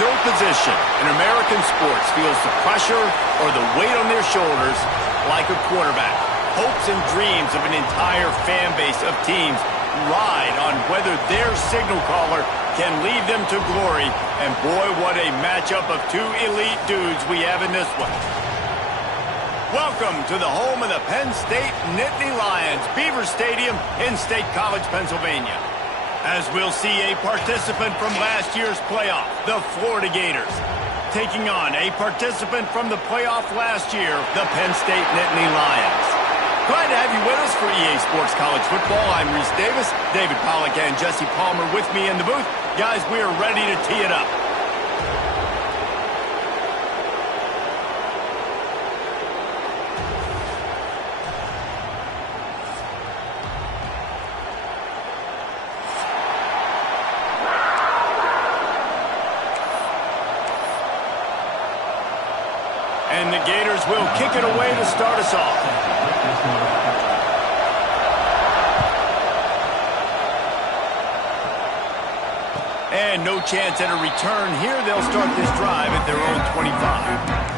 No position in American sports feels the pressure or the weight on their shoulders like a quarterback. Hopes and dreams of an entire fan base of teams ride on whether their signal caller can lead them to glory. And boy, what a matchup of two elite dudes we have in this one. Welcome to the home of the Penn State Nittany Lions, Beaver Stadium in State College, Pennsylvania. As we'll see a participant from last year's playoff, the Florida Gators, taking on a participant from the playoff last year, the Penn State Nittany Lions. Glad to have you with us for EA Sports College Football. I'm Reese Davis, David Pollack and Jesse Palmer with me in the booth. Guys, we are ready to tee it up. And the Gators will kick it away to start us off. And no chance at a return here. They'll start this drive at their own 25.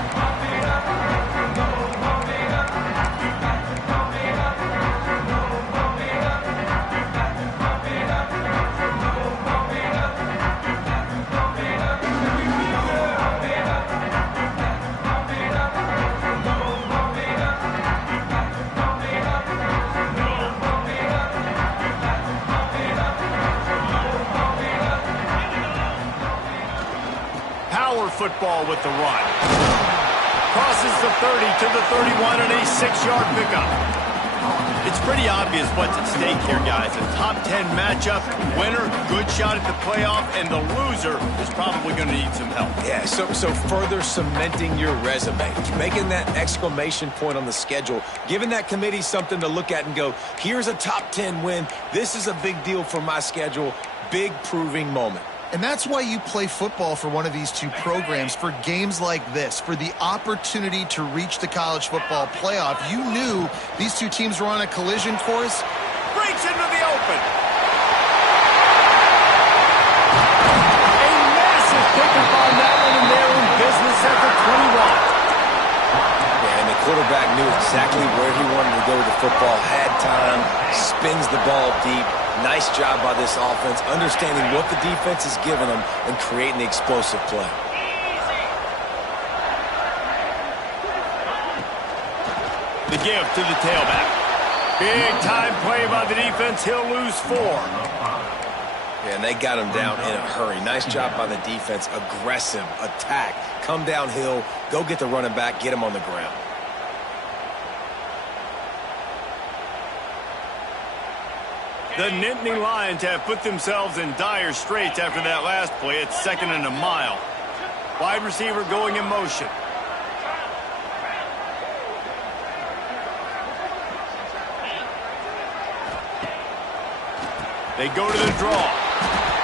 Football with the run. Crosses the 30 to the 31 and a 6-yard pickup. It's pretty obvious what's at stake here, guys. A top 10 matchup, winner, good shot at the playoff, and the loser is probably going to need some help. Yeah, so further cementing your resume, making that exclamation point on the schedule, giving that committee something to look at and go, here's a top 10 win. This is a big deal for my schedule. Big proving moment. And that's why you play football for one of these two programs, for games like this, for the opportunity to reach the college football playoff. You knew these two teams were on a collision course. Breaks into the open. A massive pickup on that one, and they're in business at the 21. Yeah, and the quarterback knew exactly where he wanted to go with the football, had time, spins the ball deep. Nice job by this offense, understanding what the defense is giving them and creating the explosive play. The give to the tailback. Big time play by the defense. He'll lose 4. Yeah, and they got him down in a hurry. Nice job by the defense. Aggressive attack. Come downhill, go get the running back, get him on the ground. The Nittany Lions have put themselves in dire straits after that last play. It's 2nd and a mile. Wide receiver going in motion. They go to the draw.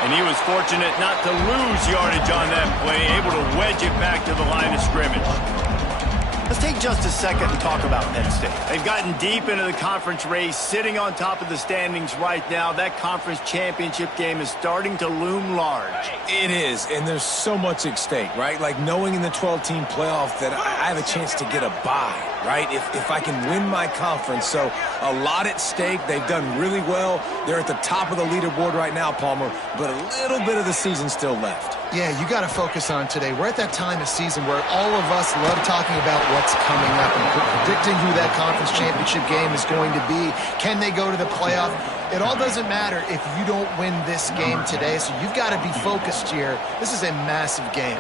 And he was fortunate not to lose yardage on that play, able to wedge it back to the line of scrimmage. Let's take just a second and talk about Penn State. They've gotten deep into the conference race, sitting on top of the standings right now. That conference championship game is starting to loom large. It is, and there's so much at stake, right? Like knowing in the 12-team playoff that I have a chance to get a bye, right? If I can win my conference. So a lot at stake. They've done really well. They're at the top of the leaderboard right now, Palmer, but a little bit of the season still left. Yeah, you got to focus on today. We're at that time of season where all of us love talking about what's coming up and predicting who that conference championship game is going to be. Can they go to the playoff? It all doesn't matter if you don't win this game today, so you've got to be focused here. This is a massive game.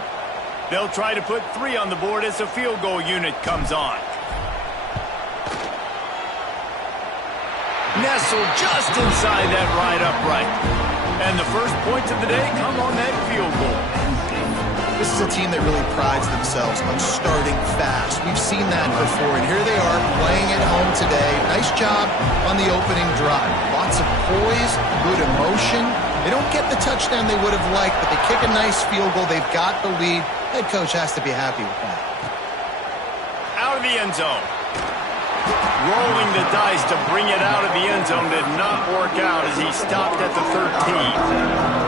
They'll try to put 3 on the board as the field goal unit comes on. Nestled just inside that right upright. And the first points of the day come on that field goal. This is a team that really prides themselves on starting fast. We've seen that before, and here they are playing at home today. Nice job on the opening drive. Lots of poise, good emotion. They don't get the touchdown they would have liked, but they kick a nice field goal. They've got the lead. Head coach has to be happy with that. Out of the end zone. Rolling the dice to bring it out of the end zone did not work out as he stopped at the 13.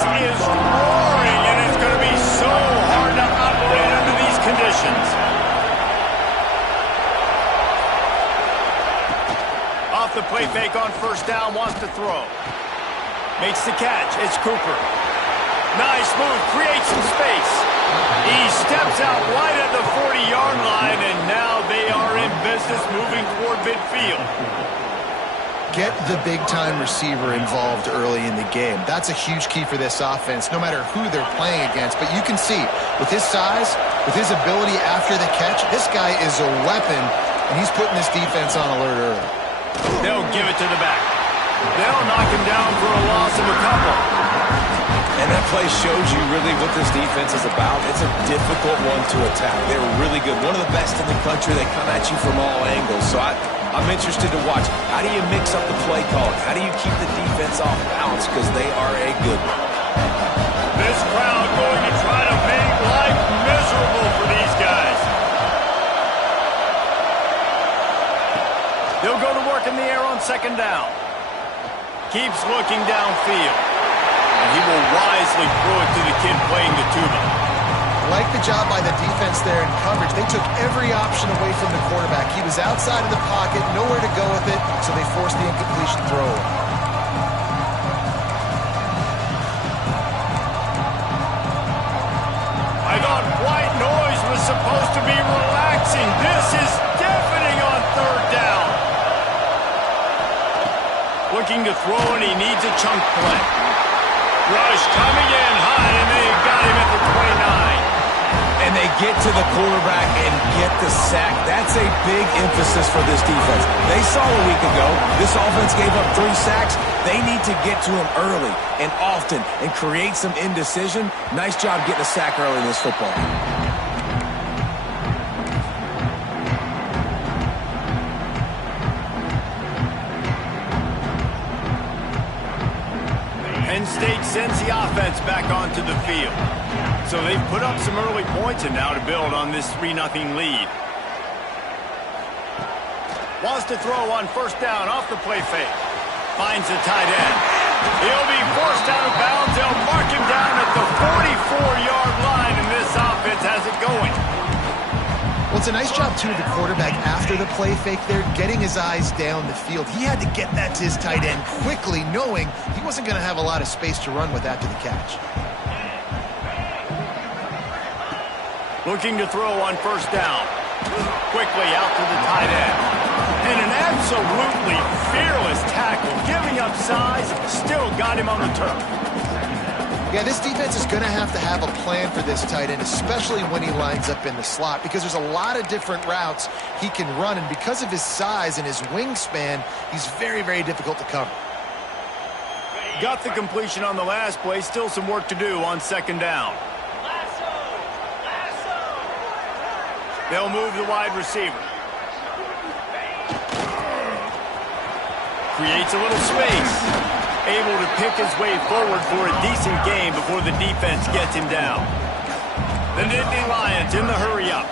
is roaring, and it's going to be so hard to operate under these conditions. Off the play fake on first down, wants to throw. Makes the catch. It's Cooper. Nice move, creates some space. He steps out right at the 40-yard line, and now they are in business moving toward midfield. Get the big-time receiver involved early in the game. That's a huge key for this offense, no matter who they're playing against. But you can see, with his size, with his ability after the catch, this guy is a weapon, and he's putting this defense on alert early. They'll give it to the back. They'll knock him down for a loss of a couple. And that play shows you really what this defense is about. It's a difficult one to attack. They're really good. One of the best in the country. They come at you from all angles. So I'm interested to watch. How do you mix up the play calling? How do you keep the defense off balance? Because they are a good one. This crowd going to try to make life miserable for these guys. They'll go to work in the air on second down. Keeps looking downfield. And he will wisely throw it to the kid playing the tuba. Like the job by the defense there in coverage. They took every option away from the quarterback. He was outside of the pocket, nowhere to go with it, so they forced the incompletion throw. I thought white noise was supposed to be relaxing. This is deafening on third down. Looking to throw, and he needs a chunk play. Rush coming in high, and they got him at the 29. And they get to the quarterback and get the sack. That's a big emphasis for this defense. They saw a week ago, this offense gave up 3 sacks. They need to get to him early and often and create some indecision. Nice job getting a sack early in this football. Penn State sends the offense back onto the field. So they've put up some early points and now to build on this 3-0 lead. Wants to throw on first down off the play fake. Finds the tight end. He'll be forced out of bounds. They'll mark him down at the 44-yard line, and this offense has it going. Well, it's a nice job, too, of the quarterback after the play fake there, getting his eyes down the field. He had to get that to his tight end quickly, knowing he wasn't going to have a lot of space to run with after the catch. Looking to throw on first down. Quickly out to the tight end. And an absolutely fearless tackle, giving up size, still got him on the turf. Yeah, this defense is going to have a plan for this tight end, especially when he lines up in the slot, because there's a lot of different routes he can run, and because of his size and his wingspan, he's very, very difficult to cover. Got the completion on the last play, still some work to do on second down. They'll move the wide receiver. Creates a little space. Able to pick his way forward for a decent game before the defense gets him down. The Nittany Lions in the hurry-up.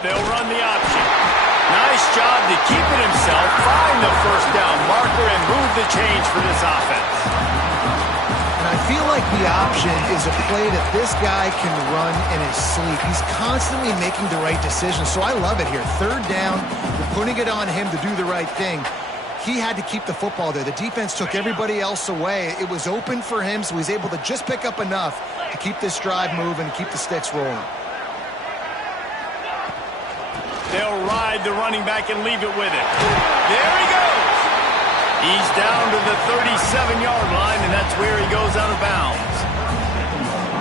They'll run the option. Nice job to keep it himself, find the first down marker, and move the change for this offense. And I feel like the option is a play that this guy can run in his sleep. He's constantly making the right decision, so I love it here. Third down, we're putting it on him to do the right thing. He had to keep the football there. The defense took everybody else away. It was open for him, so he's able to just pick up enough to keep this drive moving and keep the sticks rolling. They'll ride the running back and leave it with it. There he goes. He's down to the 37-yard line, and that's where he goes out of bounds.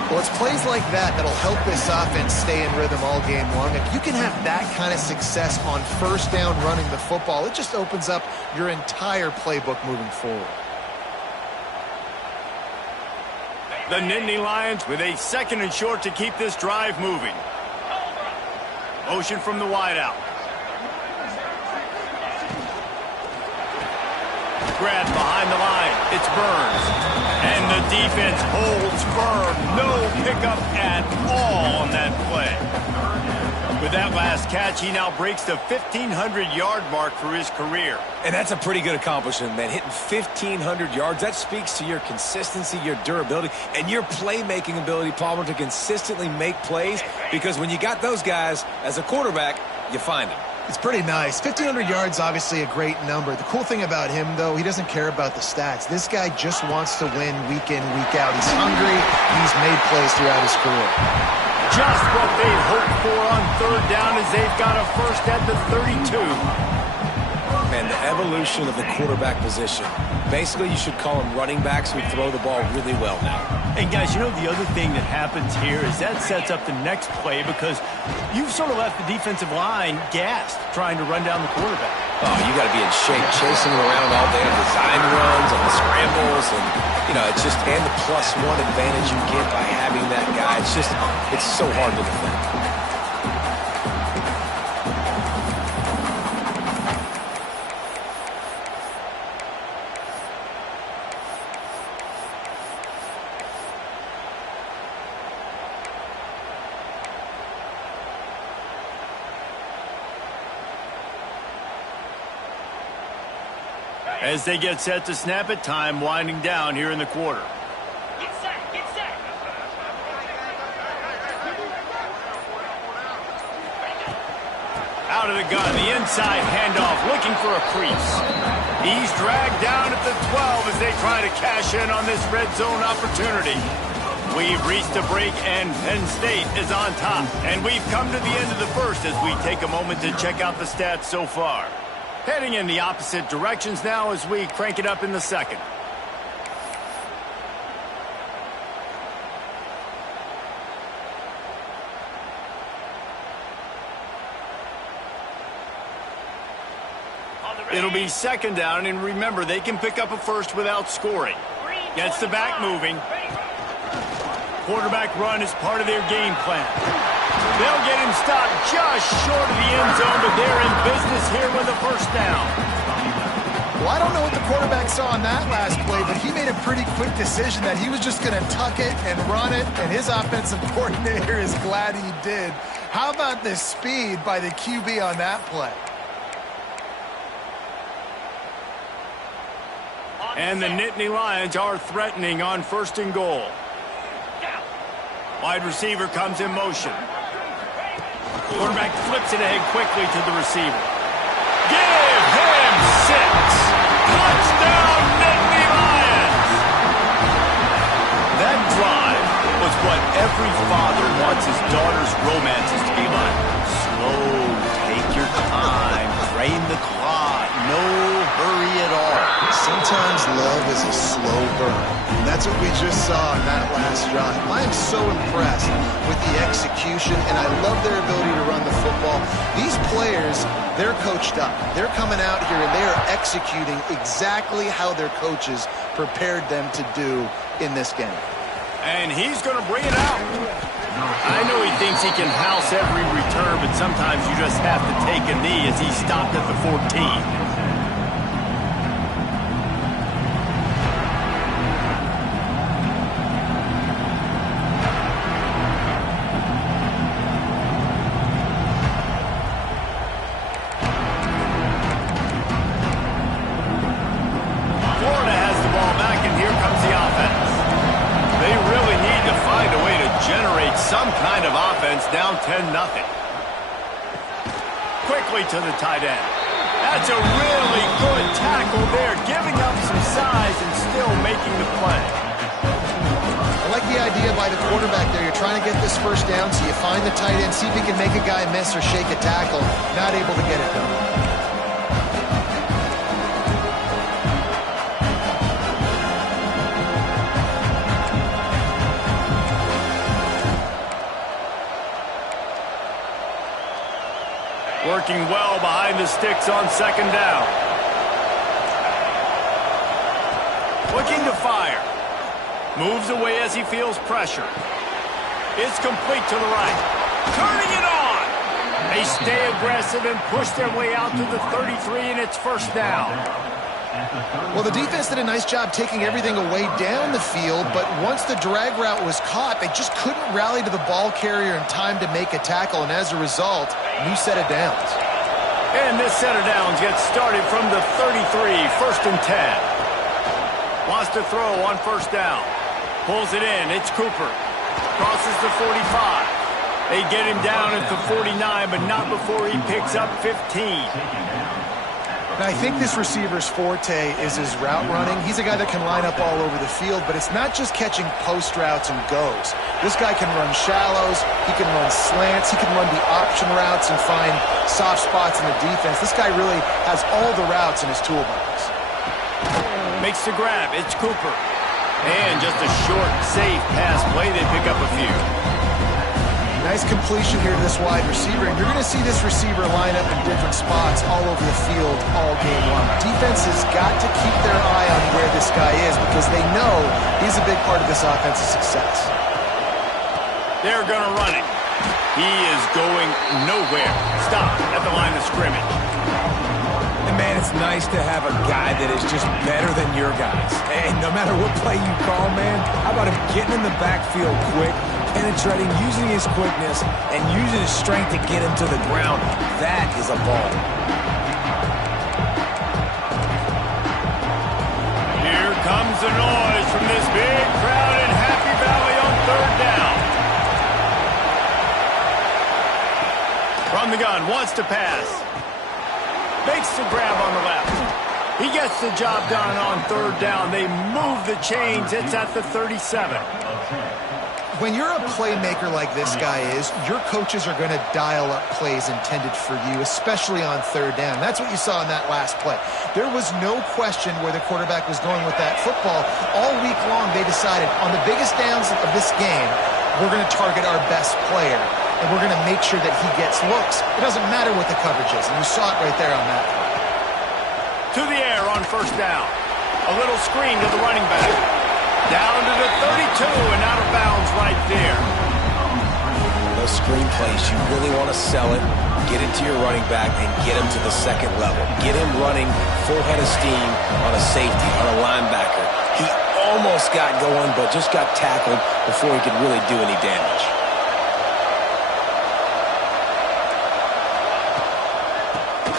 Well, it's plays like that that'll help this offense stay in rhythm all game long. If you can have that kind of success on first down running the football, it just opens up your entire playbook moving forward. The Nittany Lions with a second and short to keep this drive moving. Motion from the wideout. Grab behind the line. It's Burns. And the defense holds firm. No pickup at all on that play. With that last catch, he now breaks the 1,500-yard mark for his career. And that's a pretty good accomplishment, man. Hitting 1,500 yards, that speaks to your consistency, your durability, and your playmaking ability, Palmer, to consistently make plays. Because when you got those guys as a quarterback, you find them. It's pretty nice. 1,500 yards, obviously a great number. The cool thing about him, though, he doesn't care about the stats. This guy just wants to win week in, week out. He's hungry. He's made plays throughout his career. Just what they'd hoped for on third down as they've got a first at the 32. Man, the evolution of the quarterback position. Basically, you should call them running backs who throw the ball really well now. And guys, you know the other thing that happens here is that sets up the next play because you've sort of left the defensive line gassed trying to run down the quarterback. Oh, you got to be in shape, chasing him around all day on design runs, on the scrambles, and, you know, it's just, and the +1 advantage you get by having that guy. It's just, it's so hard to defend. As they get set to snap it, time winding down here in the quarter. Get set, get set. Out of the gun, the inside handoff, looking for a crease. He's dragged down at the 12 as they try to cash in on this red zone opportunity. We've reached a break, and Penn State is on top. And we've come to the end of the first as we take a moment to check out the stats so far. Heading in the opposite directions now as we crank it up in the second. It'll be second down, and remember, they can pick up a first without scoring. Gets the back moving. Quarterback run is part of their game plan. They'll get him stopped just short of the end zone, but they're in business here with a first down. Well, I don't know what the quarterback saw on that last play, but he made a pretty quick decision that he was just going to tuck it and run it, and his offensive coordinator is glad he did. How about the speed by the QB on that play? And the Nittany Lions are threatening on first and goal. Wide receiver comes in motion. Quarterback flips it ahead quickly to the receiver. Give him 6. Touchdown, Nittany Lions! That drive was what every father wants his daughter's romances to be like. Slow, take your time, drain the clock, no hurry at all. Sometimes love is a slow burn, and that's what we just saw in that last drive. I am so impressed with the execution, and I love their ability to run the football. These players, they're coached up. They're coming out here, and they are executing exactly how their coaches prepared them to do in this game. And he's going to bring it out. I know he thinks he can house every return, but sometimes you just have to take a knee as he stopped at the 14. Some kind of offense, down 10-0. Quickly to the tight end. That's a really good tackle there, giving up some size and still making the play. I like the idea by the quarterback there. You're trying to get this first down, so you find the tight end, see if he can make a guy miss or shake a tackle. Not able to get it done. Working well behind the sticks on second down. Looking to fire. Moves away as he feels pressure. It's complete to the right. Turning it on. They stay aggressive and push their way out to the 33, and it's first down. Well, the defense did a nice job taking everything away down the field, but once the drag route was caught, they just couldn't rally to the ball carrier in time to make a tackle, and as a result, new set of downs. And this set of downs gets started from the 33, 1st and 10. Wants to throw on 1st down. Pulls it in. It's Cooper. Crosses the 45. They get him down at the 49, but not before he picks up 15. Now, I think this receiver's forte is his route running. He's a guy that can line up all over the field, but it's not just catching post routes and goes. This guy can run shallows, he can run slants, he can run the option routes and find soft spots in the defense. This guy really has all the routes in his toolbox. Makes the grab. It's Cooper. And just a short, safe pass play. They pick up a few. Nice completion here to this wide receiver, and you're going to see this receiver line up in different spots all over the field all game long. Defense has got to keep their eye on where this guy is because they know he's a big part of this offense's success. They're going to run it. He is going nowhere. Stop at the line of scrimmage. And, man, it's nice to have a guy that is just better than your guys. And no matter what play you call, man, how about him getting in the backfield quick, penetrating, using his quickness, and using his strength to get him to the ground. That is a ball. Here comes the noise from this big crowd in Happy Valley on 3rd down. From the gun, wants to pass. Makes the grab on the left. He gets the job done on 3rd down. They move the chains. It's at the 37. When you're a playmaker like this guy is, your coaches are going to dial up plays intended for you, especially on 3rd down. That's what you saw in that last play. There was no question where the quarterback was going with that football. All week long, they decided on the biggest downs of this game, we're going to target our best player, and we're going to make sure that he gets looks. It doesn't matter what the coverage is, and you saw it right there on that play. To the air on 1st down. A little screen to the running back. Down to the 32 and out of bounds right there. Those screen plays, you really want to sell it, get it to your running back, and get him to the 2nd level. Get him running full head of steam on a safety, on a linebacker. He almost got going, but just got tackled before he could really do any damage.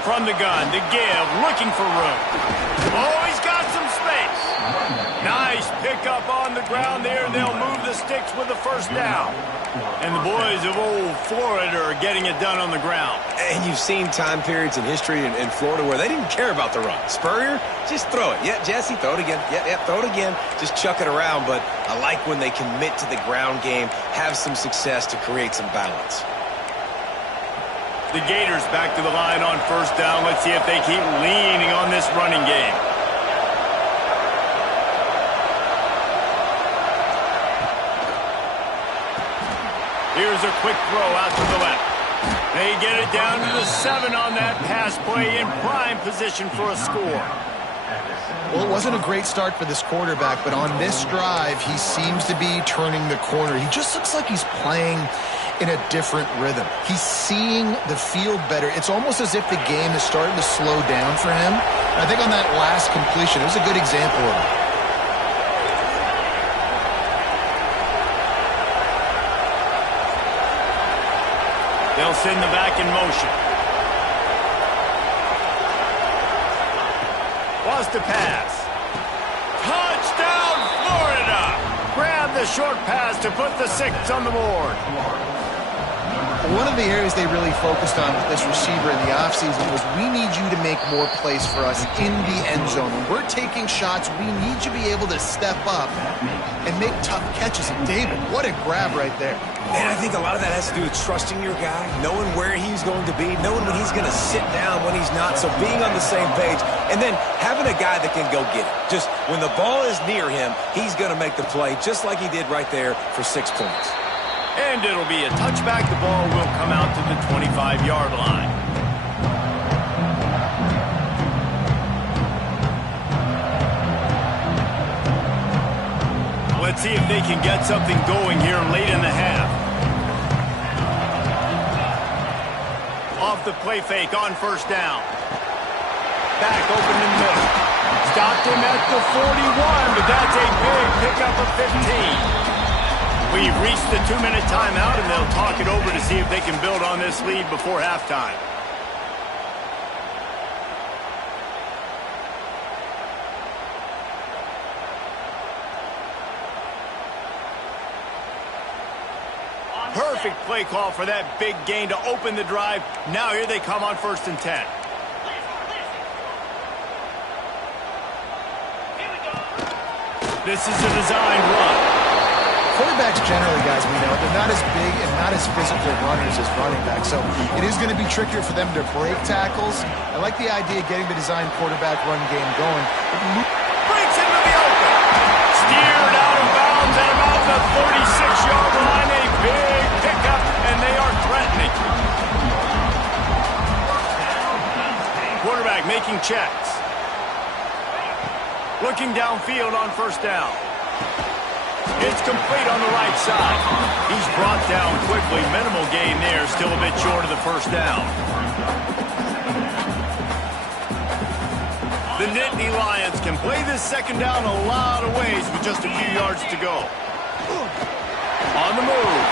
From the gun, the give, looking for room. Oh, he's got some space. Nice pickup on the ground there. They'll move the sticks with the 1st down. And the boys of old Florida are getting it done on the ground. And you've seen time periods in history in Florida where they didn't care about the run. Spurrier, just throw it. Yeah, Jesse, throw it again. Yeah, throw it again. Just chuck it around. But I like when they commit to the ground game, have some success to create some balance. The Gators back to the line on 1st down. Let's see if they keep leaning on this running game. Here's a quick throw out to the left. They get it down to the 7 on that pass play in prime position for a score. Well, it wasn't a great start for this quarterback, but on this drive, he seems to be turning the corner. He just looks like he's playing in a different rhythm. He's seeing the field better. It's almost as if the game is starting to slow down for him. And I think on that last completion, it was a good example of it. They'll send the back in motion. Wants to pass. Touchdown, Florida! Grab the short pass to put the 6 on the board. One of the areas they really focused on with this receiver in the offseason was we need you to make more plays for us in the end zone. When we're taking shots, we need you to be able to step up and make tough catches. And David, what a grab right there. And I think a lot of that has to do with trusting your guy, knowing where he's going to be, knowing when he's going to sit down, when he's not, so being on the same page, and then having a guy that can go get it. Just when the ball is near him, he's going to make the play just like he did right there for 6 points. And it'll be a touchback. The ball will come out to the 25-yard line. Let's see if they can get something going here late in the half. Off the play fake on 1st down. Back open in the middle. stopped him at the 41, but that's a big pickup of 15. We've reached the 2-minute timeout, and they'll talk it over to see if they can build on this lead before halftime. Perfect play call for that big gain to open the drive. Now here they come on 1st and 10. This is a designed run. Quarterbacks generally, guys, we know, they're not as big and not as physical runners as running backs, so it is going to be trickier for them to break tackles. I like the idea of getting the designed quarterback run game going. Breaks into the open. Steered out of bounds at about the 46-yard line. A big pickup, and they are threatening. Quarterback making checks. Looking downfield on 1st down. It's complete on the right side. He's brought down quickly. Minimal gain there. Still a bit short of the 1st down. The Nittany Lions can play this 2nd down a lot of ways with just a few yards to go. On the move.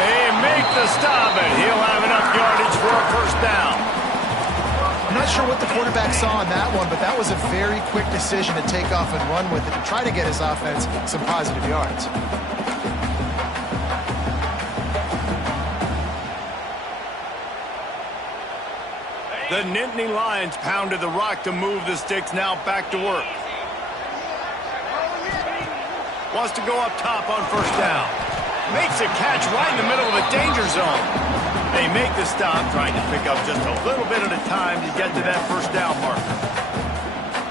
They make the stop, and he'll have enough yardage for a 1st down. I'm not sure what the quarterback saw on that one, but that was a very quick decision to take off and run with it to try to get his offense some positive yards. The Nittany Lions pounded the rock to move the sticks. Now back to work. Wants to go up top on 1st down. Makes a catch right in the middle of a danger zone. They make the stop, trying to pick up just a little bit at a time to get to that 1st down marker.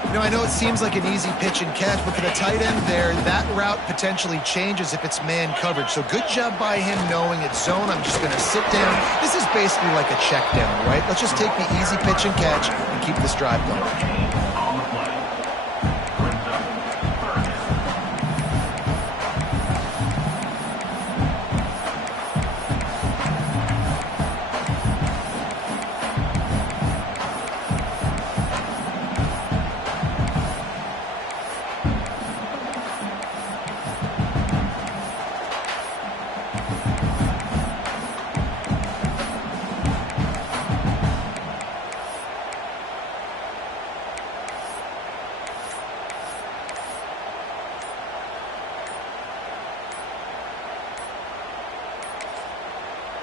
You know, I know it seems like an easy pitch and catch, but for the tight end there, that route potentially changes if it's man coverage. So good job by him knowing it's zone. I'm just going to sit down. This is basically like a check down, right? Let's just take the easy pitch and catch and keep this drive going.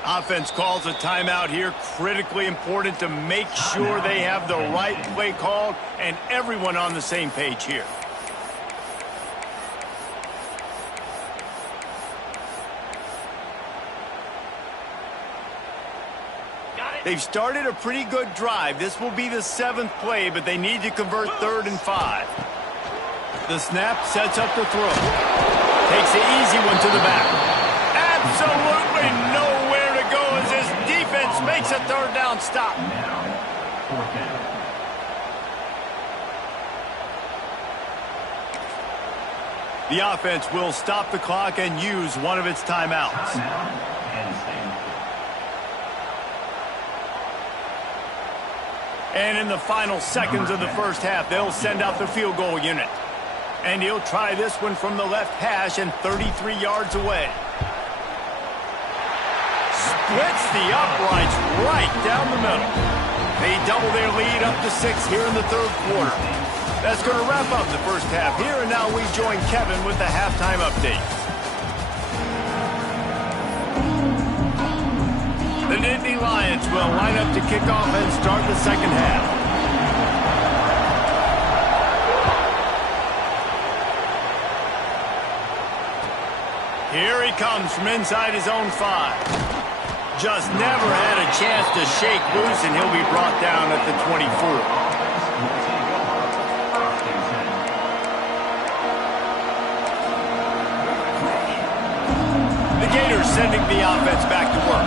Offense calls a timeout here. Critically important to make sure they have the right play called and everyone on the same page here. They've started a pretty good drive. This will be the 7th play, but they need to convert 3rd and 5. The snap sets up the throw. Takes the easy one to the back. Absolutely nowhere to go as this defense makes a 3rd down stop. The offense will stop the clock and use one of its timeouts. And in the final seconds of the 1st half, they'll send out the field goal unit. And he'll try this one from the left hash and 33 yards away. Splits the uprights right down the middle. They double their lead up to 6 here in the 3rd quarter. That's going to wrap up the 1st half here, and now we join Kevin with the halftime update. The Nittany Lions will line up to kick off and start the 2nd half. Here he comes from inside his own 5. Just never had a chance to shake loose, and he'll be brought down at the 24. The Gators sending the offense back to work.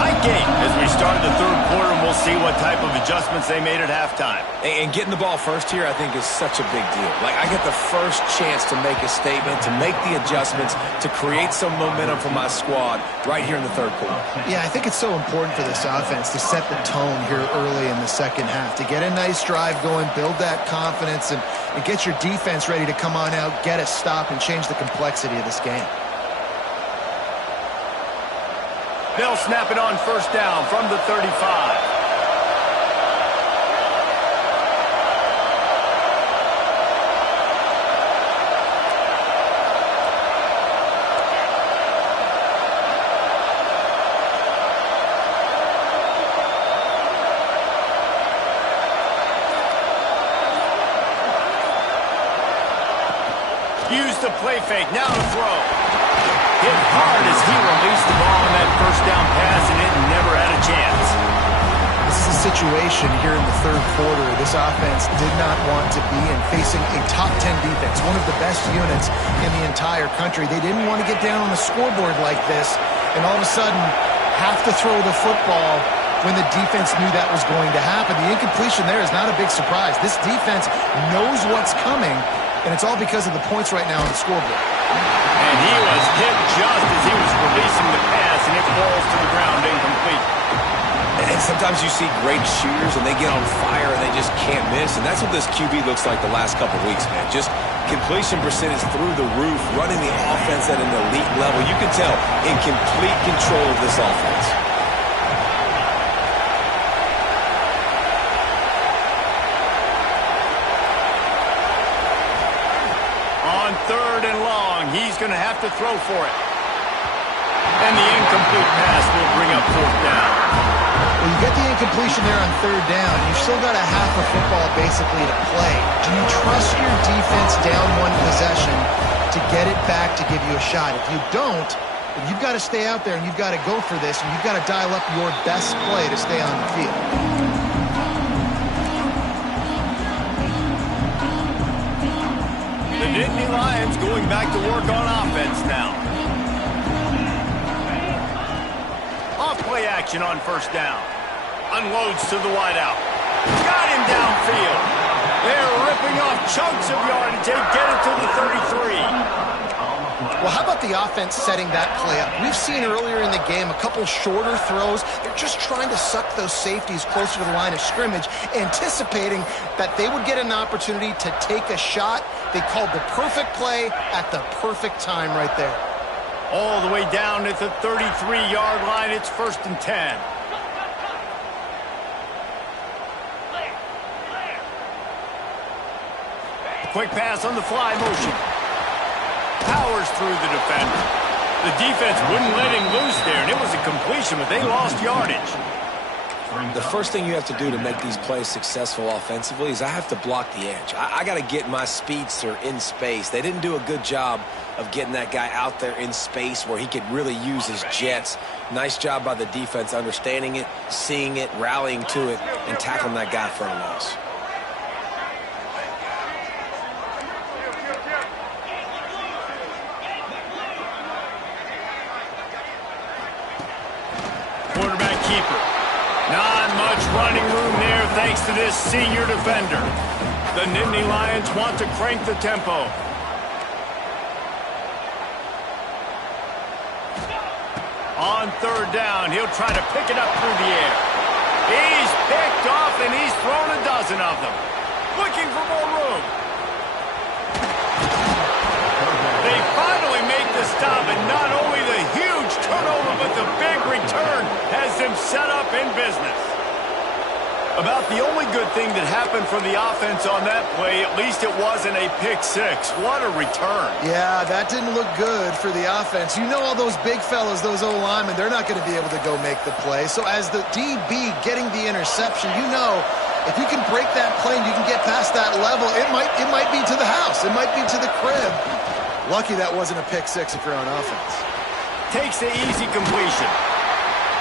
Tight game as we start the third quarter, and we'll see what type of adjustments they made at halftime. And getting the ball first here, I think, is such a big deal. Like, I get the first chance to make a statement, to make the adjustments, to create some momentum for my squad right here in the third quarter. Yeah, I think it's so important for this offense to set the tone here early in the second half, to get a nice drive going, build that confidence, and get your defense ready to come on out, get a stop, and change the complexity of this game. They'll snap it on first down from the 35. Use the play fake, now to throw. Hit hard as he released the ball on that first down pass, and it never had a chance. This is a situation here in the third quarter this offense did not want to be in, facing a top 10 defense, one of the best units in the entire country. They didn't want to get down on the scoreboard like this, and all of a sudden have to throw the football when the defense knew that was going to happen. The incompletion there is not a big surprise. This defense knows what's coming, and it's all because of the points right now on the scoreboard. And he was hit just as he was releasing the pass, and it falls to the ground incomplete. And sometimes you see great shooters, and they get on fire, and they just can't miss. And that's what this QB looks like the last couple of weeks, man. Just completion percentage through the roof, running the offense at an elite level. You can tell in complete control of this offense. Third and long, he's going to have to throw for it. And the incomplete pass will bring up fourth down. Well, you get the incompletion there on third down. You've still got a half of football basically to play. Do you trust your defense down one possession to get it back to give you a shot? If you don't, then you've got to stay out there and you've got to go for this, and you've got to dial up your best play to stay on the field. The Nittany Lions going back to work on offense now. Off play action on first down. Unloads to the wideout. Got him downfield. They're ripping off chunks of yardage. They get it to the 33. Well, how about the offense setting that play up? We've seen earlier in the game a couple shorter throws. They're just trying to suck those safeties closer to the line of scrimmage, anticipating that they would get an opportunity to take a shot. They called the perfect play at the perfect time right there. All the way down at the 33-yard line. It's first and 10. Quick pass on the fly motion. Powers through the defender. The defense wouldn't let him loose there, and it was a completion, but they lost yardage. The first thing you have to do to make these plays successful offensively is I have to block the edge. I got to get my speedster in space. They didn't do a good job of getting that guy out there in space where he could really use his jets. Nice job by the defense understanding it, seeing it, rallying to it, and tackling that guy for a loss. Quarterback keeper. Not much running room there thanks to this senior defender. The Nittany Lions want to crank the tempo. On third down, he'll try to pick it up through the air. He's picked off, and he's thrown a dozen of them. Looking for more room. They finally make the stop, and not only the huge turnover, but the big return has them set up in business. About the only good thing that happened for the offense on that play, at least it wasn't a pick six. What a return. Yeah, that didn't look good for the offense. You know all those big fellas, those O-linemen, they're not going to be able to go make the play. So as the DB getting the interception, you know if you can break that play and you can get past that level, it might be to the house. It might be to the crib. Lucky that wasn't a pick six if you're on offense. Takes the easy completion.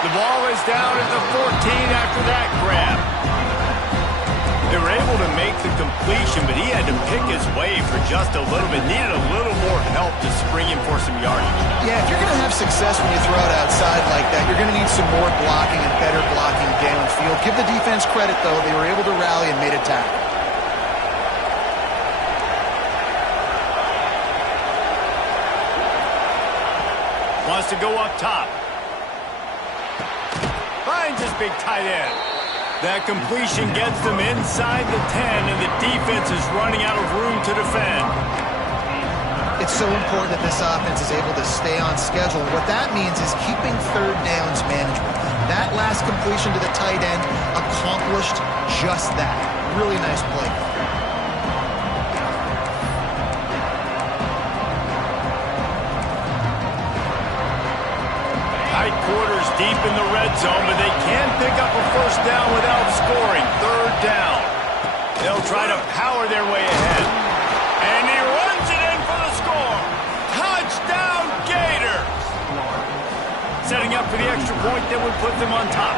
The ball is down at the 14 after that grab. They were able to make the completion, but he had to pick his way for just a little bit. Needed a little more help to spring him for some yardage. Yeah, if you're going to have success when you throw it outside like that, you're going to need some more blocking and better blocking downfield. Give the defense credit, though. They were able to rally and made a tackle. Wants to go up top. Finds his big tight end. That completion gets them inside the 10, and the defense is running out of room to defend. It's so important that this offense is able to stay on schedule. What that means is keeping third downs manageable. That last completion to the tight end accomplished just that. Really nice play. Tight quarters deep in the red zone, but they can pick up a first down without scoring. Third down. They'll try to power their way ahead. And he runs it in for the score. Touchdown, Gators! Setting up for the extra point that would put them on top.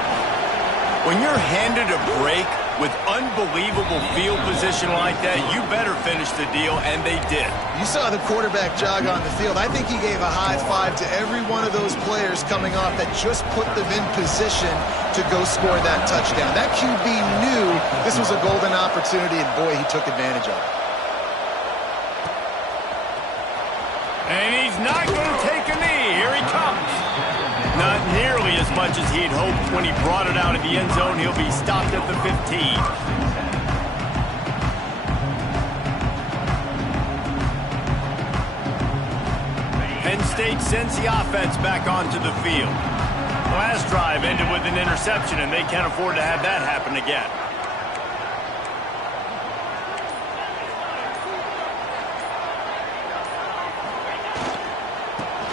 When you're handed a break with unbelievable field position like that, you better finish the deal, and they did. You saw the quarterback jog on the field. I think he gave a high five to every one of those players coming off that just put them in position to go score that touchdown. That QB knew this was a golden opportunity, and boy, he took advantage of it. And he's not going to take a knee. Here he comes. Not nearly as much as he'd hoped when he brought it out of the end zone. He'll be stopped at the 15. Penn State sends the offense back onto the field. Last drive ended with an interception, and they can't afford to have that happen again.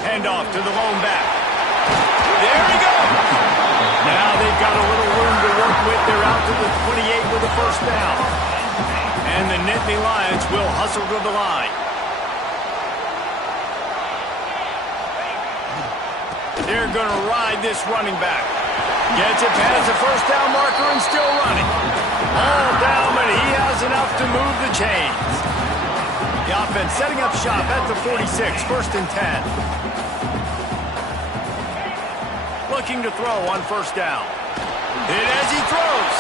Handoff to the lone back. There he goes. Now they've got a little room to work with. They're out to the 28 with a first down. And the Nittany Lions will hustle to the line. They're going to ride this running back. Gets it past the first down marker and still running. All down, but he has enough to move the chains. The offense setting up shop at the 46, first and 10. Looking to throw on first down. Hit as he throws.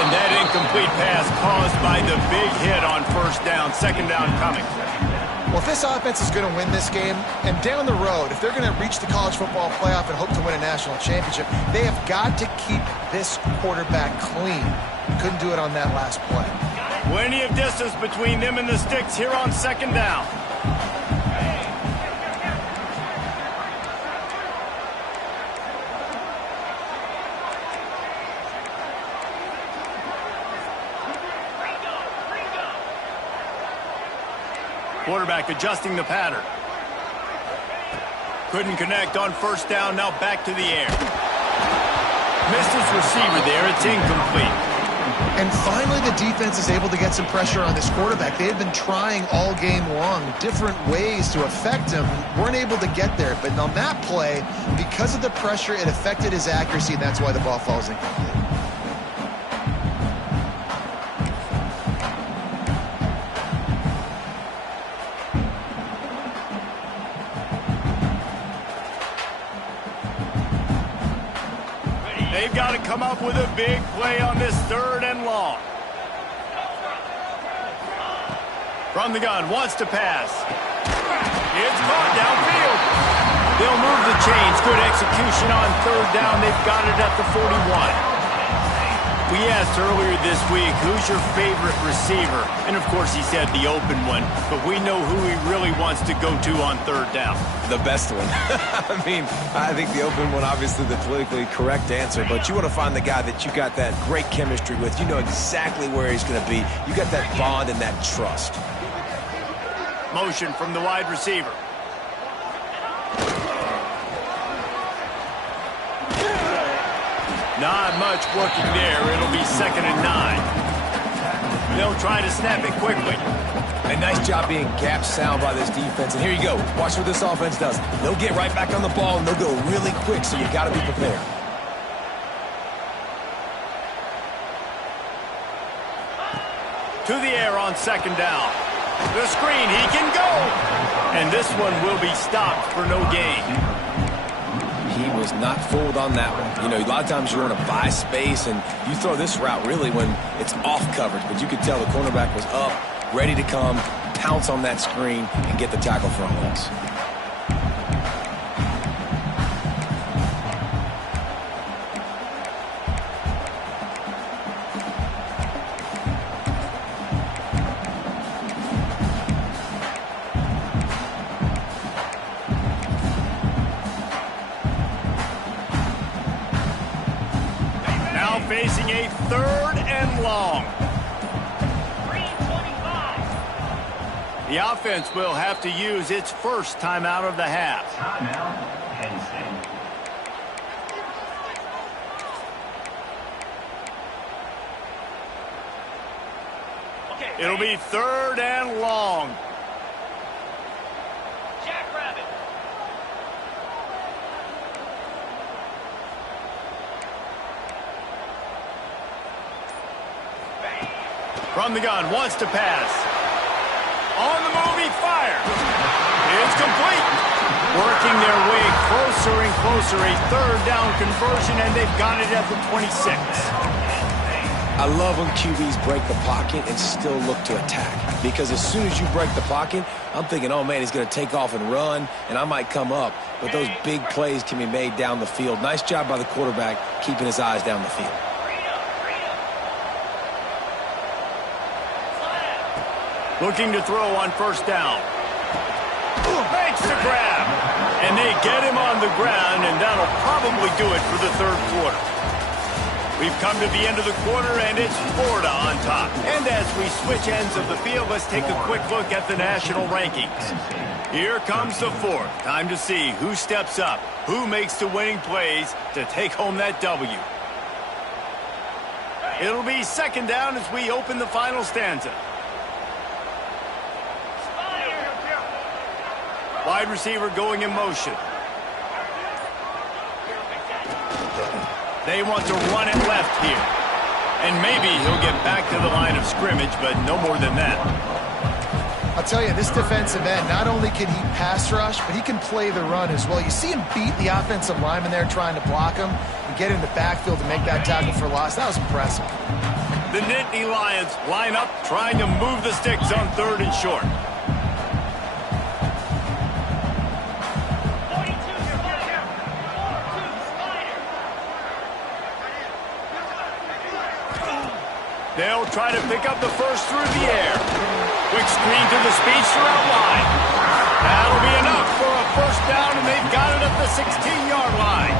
And that incomplete pass caused by the big hit on first down. Second down coming. Well, if this offense is going to win this game, and down the road, if they're going to reach the college football playoff and hope to win a national championship, they have got to keep this quarterback clean. Couldn't do it on that last play. Plenty of distance between them and the sticks here on second down. Quarterback adjusting the pattern. Couldn't connect on first down, now back to the air. Missed his receiver there, it's incomplete. And finally the defense is able to get some pressure on this quarterback. They had been trying all game long different ways to affect him, weren't able to get there. But on that play, because of the pressure, it affected his accuracy, and that's why the ball falls incomplete. They've got to come up with a big play on this third and long. From the gun, wants to pass. It's caught downfield. They'll move the chains. Good execution on third down. They've got it at the 41. We asked earlier this week, who's your favorite receiver? And, of course, he said the open one. But we know who he really wants to go to on third down. The best one. I mean, I think the open one, obviously the politically correct answer, but you want to find the guy that you got that great chemistry with. You know exactly where he's going to be. You got that bond and that trust. Motion from the wide receiver. Not much working there. It'll be 2nd and 9. They'll try to snap it quickly. A nice job being gap sound by this defense. And here you go. Watch what this offense does. They'll get right back on the ball, and they'll go really quick, so you got to be prepared. To the air on second down. The screen, he can go. And this one will be stopped for no gain. He was not fooled on that one. You know, a lot of times you want to buy space, and you throw this route really when it's off coverage. But you could tell the cornerback was up, ready to come, pounce on that screen, and get the tackle for a loss. Facing a 3rd and long. 3:25. The offense will have to use its first timeout of the half. Timeout, Penn State. Okay, It'll be 3rd and long. Jackrabbit. From the gun, wants to pass. On the move, he fires. It's complete. Working their way closer and closer. A 3rd down conversion, and they've got it at the 26. I love when QBs break the pocket and still look to attack. Because as soon as you break the pocket, I'm thinking, oh, man, he's going to take off and run, and I might come up. But those big plays can be made down the field. Nice job by the quarterback keeping his eyes down the field. Looking to throw on 1st down. Makes the grab. And they get him on the ground, and that'll probably do it for the 3rd quarter. We've come to the end of the quarter, and it's Florida on top. And as we switch ends of the field, let's take a quick look at the national rankings. Here comes the 4th. Time to see who steps up, who makes the winning plays to take home that W. It'll be 2nd down as we open the final stanza. Wide receiver going in motion. They want to run it left here. And maybe he'll get back to the line of scrimmage, but no more than that. I'll tell you, this defensive end, not only can he pass rush, but he can play the run as well. You see him beat the offensive lineman there trying to block him and get in the backfield to make that tackle for loss. That was impressive. The Nittany Lions line up, trying to move the sticks on 3rd and short. They'll try to pick up the first through the air. Quick screen to the speedster out wide. That'll be enough for a 1st down, and they've got it at the 16-yard line.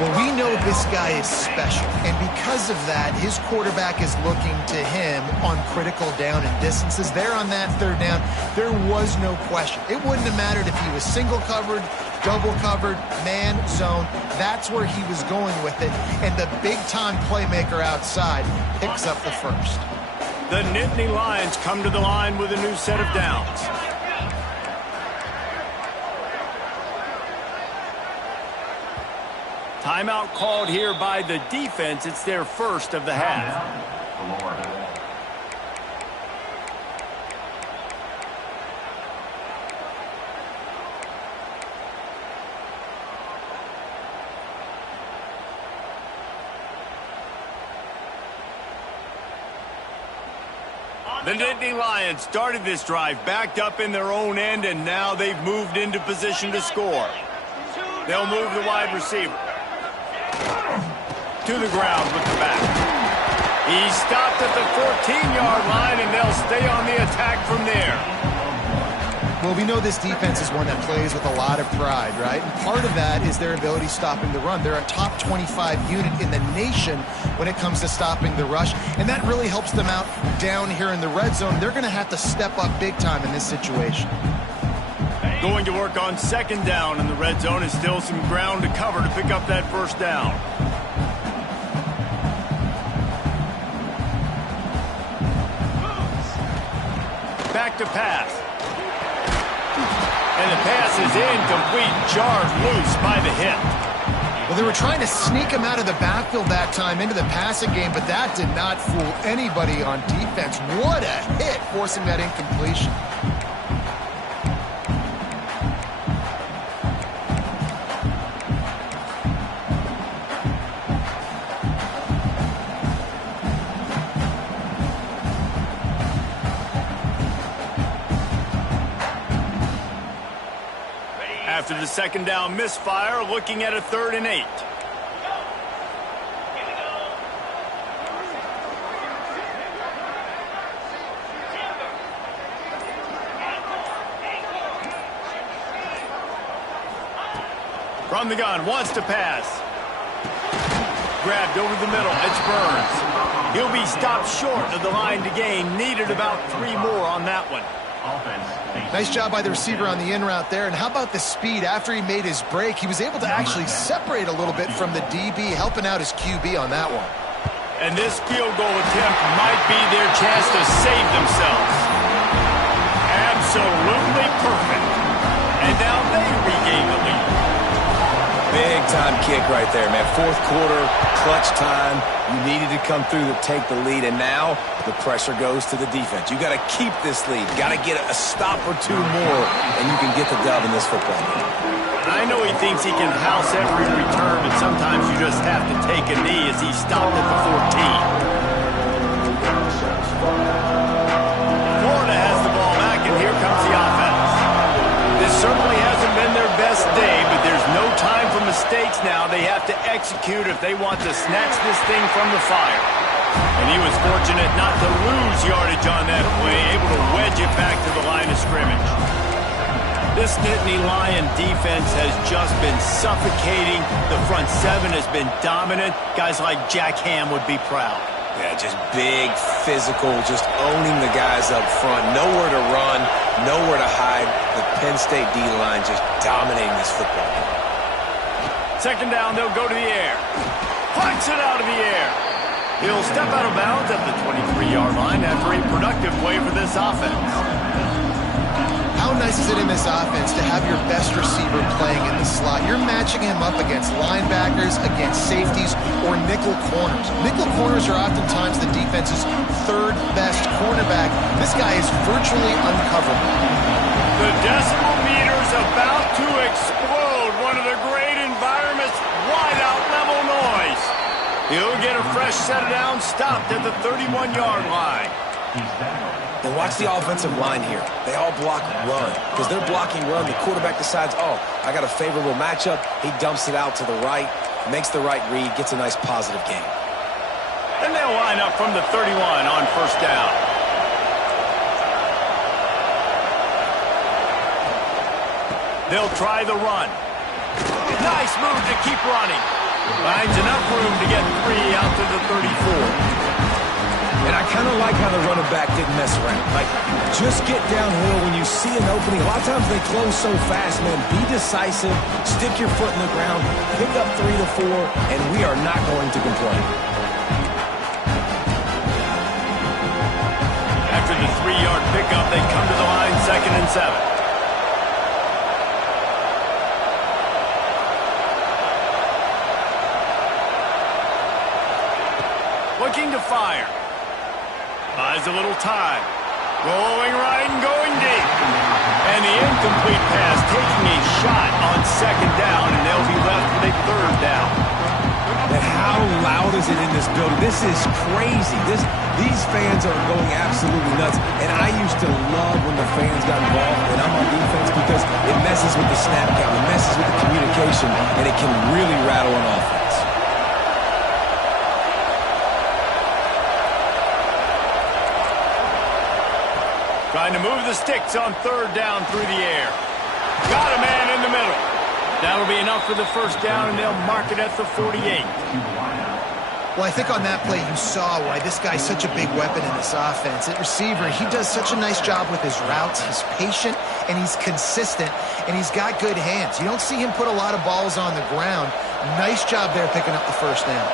Well, we know this guy is special, and because of that, his quarterback is looking to him on critical down and distances. There on that 3rd down, there was no question. It wouldn't have mattered if he was single covered, double covered, man, zone. That's where he was going with it, and the big-time playmaker outside picks up the 1st. The Nittany Lions come to the line with a new set of downs. Timeout called here by the defense. It's their 1st of the half. Florida. The Nittany Lions started this drive backed up in their own end, and now they've moved into position to score. They'll move the wide receiver to the ground with the back. He's stopped at the 14-yard line, and they'll stay on the attack from there. Well, we know this defense is one that plays with a lot of pride, right? And part of that is their ability stopping the run. They're a top 25 unit in the nation when it comes to stopping the rush, and that really helps them out down here in the red zone. They're going to have to step up big time in this situation. Going to work on 2nd down in the red zone is still some ground to cover to pick up that 1st down. Back to pass. And the pass is incomplete, jarred loose by the hit. Well, they were trying to sneak him out of the backfield that time into the passing game, but that did not fool anybody on defense. What a hit, forcing that incompletion. After the second down misfire, looking at a 3rd and 8. From the gun, wants to pass. Grabbed over the middle, it's Burns. He'll be stopped short of the line to gain. Needed about 3 more on that one. Nice job by the receiver on the in route there. And how about the speed? After he made his break, he was able to actually separate a little bit from the DB, helping out his QB on that one. And this field goal attempt might be their chance to save themselves. Absolutely perfect. And now they regain the lead. Big time kick right there, man. 4th quarter, clutch time. You needed to come through to take the lead, and now the pressure goes to the defense. You got to keep this lead. Got to get a stop or 2 more, and you can get the dub in this football game. I know he thinks he can house every return, but sometimes you just have to take a knee as he stopped at the 14. Florida has the ball back, and here comes the offense. This certainly hasn't been their best day, but there's no time for mistakes now. They have to execute if they want to snatch this thing from the fire. And he was fortunate not to lose yardage on that play, able to wedge it back to the line of scrimmage. This Nittany Lion defense has just been suffocating. The front 7 has been dominant. Guys like Jack Ham would be proud. Yeah, just big, physical, just owning the guys up front. Nowhere to run, nowhere to hide. The Penn State D-line just dominating this football game. Second down, they'll go to the air. Punts it out of the air. He'll step out of bounds at the 23-yard line after a productive play for this offense. How nice is it in this offense to have your best receiver playing in the slot? You're matching him up against linebackers, against safeties, or nickel corners. Nickel corners are oftentimes the defense's 3rd best cornerback. This guy is virtually uncoverable. The decimal meter's about to explode. One of the great environments, wide out level noise. He'll get a fresh set of downs, stopped at the 31-yard line. And watch the offensive line here. They all block run. Because they're blocking run, the quarterback decides, oh, I got a favorable matchup. He dumps it out to the right, makes the right read, gets a nice positive gain. And they'll line up from the 31 on 1st down. They'll try the run. Nice move to keep running. Finds enough room to get 3 out to the 34. And I kind of like how the running back didn't mess around. Like, just get downhill when you see an opening. A lot of times they close so fast, man. Be decisive, stick your foot in the ground, pick up 3 to 4, and we are not going to complain. After the 3-yard pickup, they come to the line, 2nd and 7. Looking to fire. Buys a little time. Rolling right and going deep. And the incomplete pass taking a shot on 2nd down, and they'll be left with a 3rd down. And how loud is it in this building? This is crazy. These fans are going absolutely nuts. And I used to love when the fans got involved and I'm on defense because it messes with the snap count, it messes with the communication, and it can really rattle an offense. Trying to move the sticks on 3rd down through the air. Got a man in the middle. That'll be enough for the 1st down, and they'll mark it at the 48. Well, I think on that play you saw why this guy's such a big weapon in this offense. At receiver, he does such a nice job with his routes. He's patient, and he's consistent, and he's got good hands. You don't see him put a lot of balls on the ground. Nice job there picking up the 1st down.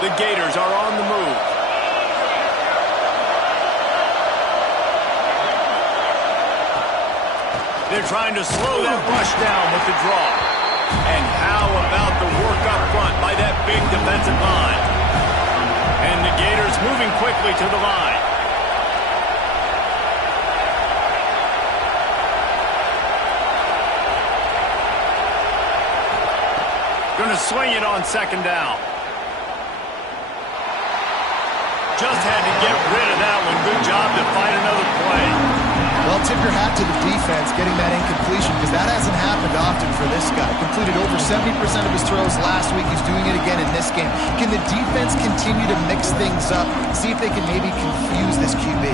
The Gators are on the move. They're trying to slow that rush down with the draw. And how about the work up front by that big defensive line? And the Gators moving quickly to the line. Going to swing it on 2nd down. Just had to get rid of that one. Good job to find another play. Well, tip your hat to the defense getting that incompletion because that hasn't happened often for this guy. Completed over 70% of his throws last week. He's doing it again in this game. Can the defense continue to mix things up, see if they can maybe confuse this QB?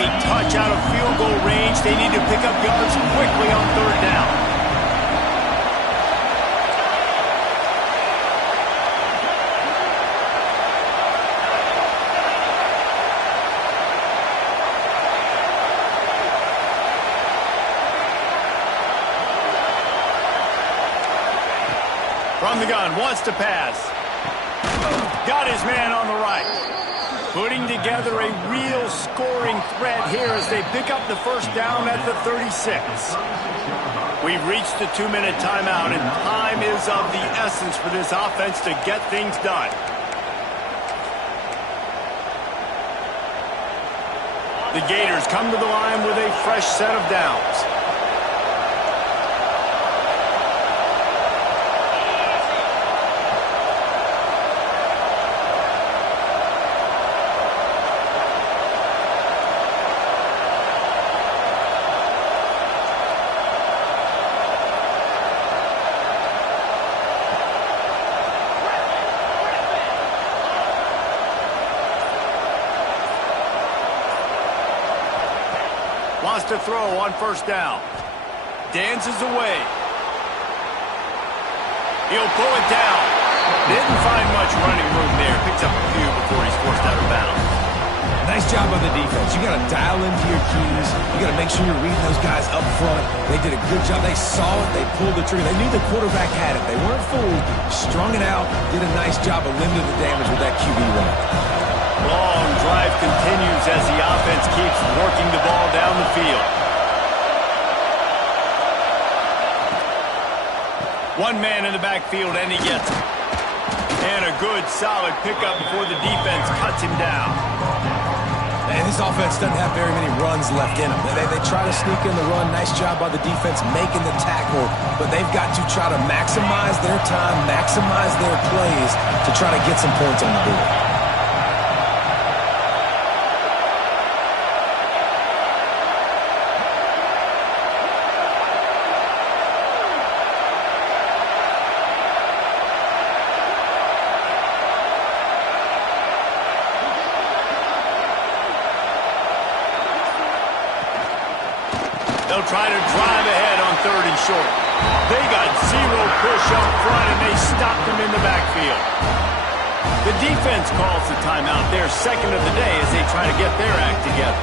A touch out of field goal range. They need to pick up yards quickly on third down. From the gun, wants to pass. Got his man on the right. Putting together a real scoring threat here as they pick up the first down at the 36. We've reached the 2-minute timeout, and time is of the essence for this offense to get things done. The Gators come to the line with a fresh set of downs. Wants to throw on first down. Dances away. He'll pull it down. Didn't find much running room there. Picks up a few before he's forced out of bounds. Nice job on the defense. You got to dial into your keys. You got to make sure you're reading those guys up front. They did a good job. They saw it. They pulled the trigger. They knew the quarterback had it. They weren't fooled. Strung it out. Did a nice job of limiting the damage with that QB run. Long drive continues as the offense keeps working the ball down the field. One man in the backfield, and he gets it. And a good, solid pickup before the defense cuts him down. And this offense doesn't have very many runs left in them. They try to sneak in the run. Nice job by the defense making the tackle. But they've got to try to maximize their time, maximize their plays to try to get some points on the board. They'll try to drive ahead on 3rd and short. They got zero push up front, and they stopped them in the backfield. The defense calls the timeout, their second of the day, as they try to get their act together.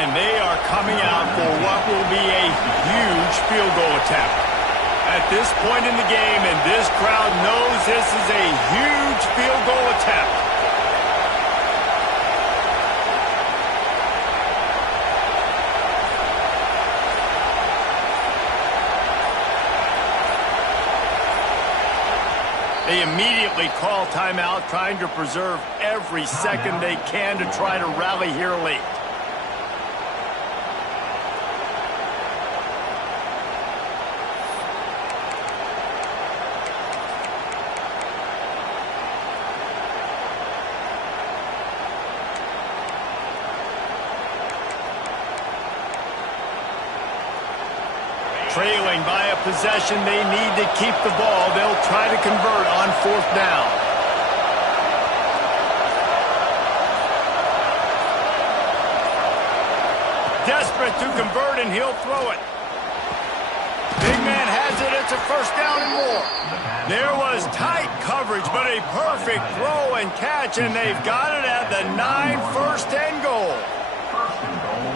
And they are coming out for what will be a huge field goal attempt. At this point in the game, and this crowd knows this is a huge field goal attempt. They immediately call timeout, trying to preserve every second they can to try to rally here late. Trailing by a possession, they need to keep the ball. They'll try to convert on 4th down. Desperate to convert, and he'll throw it. Big man has it. It's a first down and more. There was tight coverage, but a perfect throw and catch, and they've got it at the 9, 1st and goal. First and goal.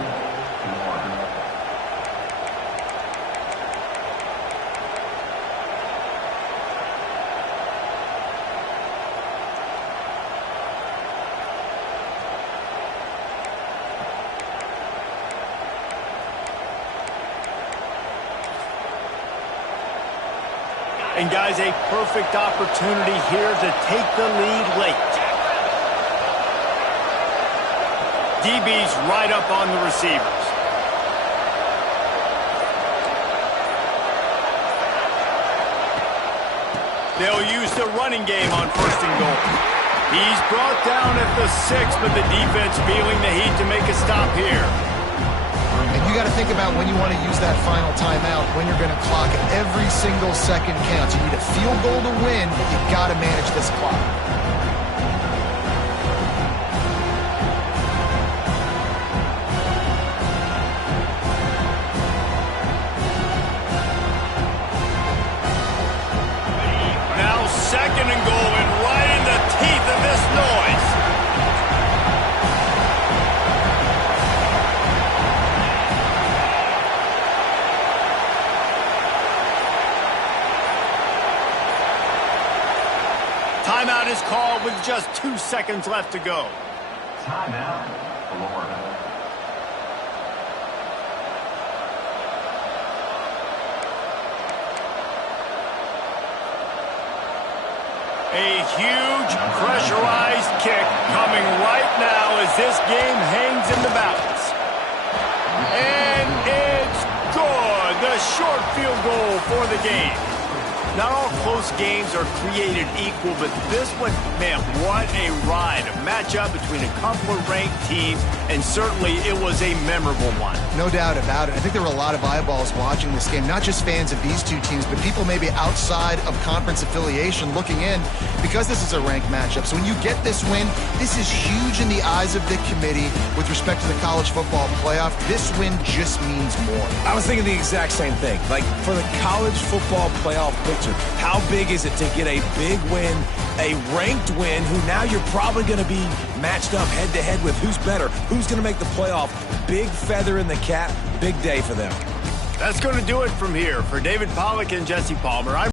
And, guys, a perfect opportunity here to take the lead late. DB's right up on the receivers. They'll use the running game on 1st and goal. He's brought down at the 6, but the defense feeling the heat to make a stop here. And you got to think about when you want to use that final timeout, when you're going to clock it. Every single second counts. You need a field goal to win, but you got to manage this clock. Now 2nd and goal, and right in the teeth of this noise. Timeout is called with just 2 seconds left to go. Timeout, Florida. A huge pressurized kick coming right now as this game hangs in the balance. And it's good. The short field goal for the game. Not all close games are created equal, but this one, man, what a ride. A matchup between a couple of ranked teams, and certainly it was a memorable one. No doubt about it. I think there were a lot of eyeballs watching this game, not just fans of these two teams, but people maybe outside of conference affiliation looking in because this is a ranked matchup. So when you get this win, this is huge in the eyes of the committee with respect to the college football playoff. This win just means more. I was thinking the exact same thing. Like, for the college football playoff picture, how big is it to get a big win, a ranked win, who now you're probably going to be matched up head-to-head with who's better, who's going to make the playoff. Big feather in the cap, big day for them. That's going to do it from here. For David Pollack and Jesse Palmer, I'm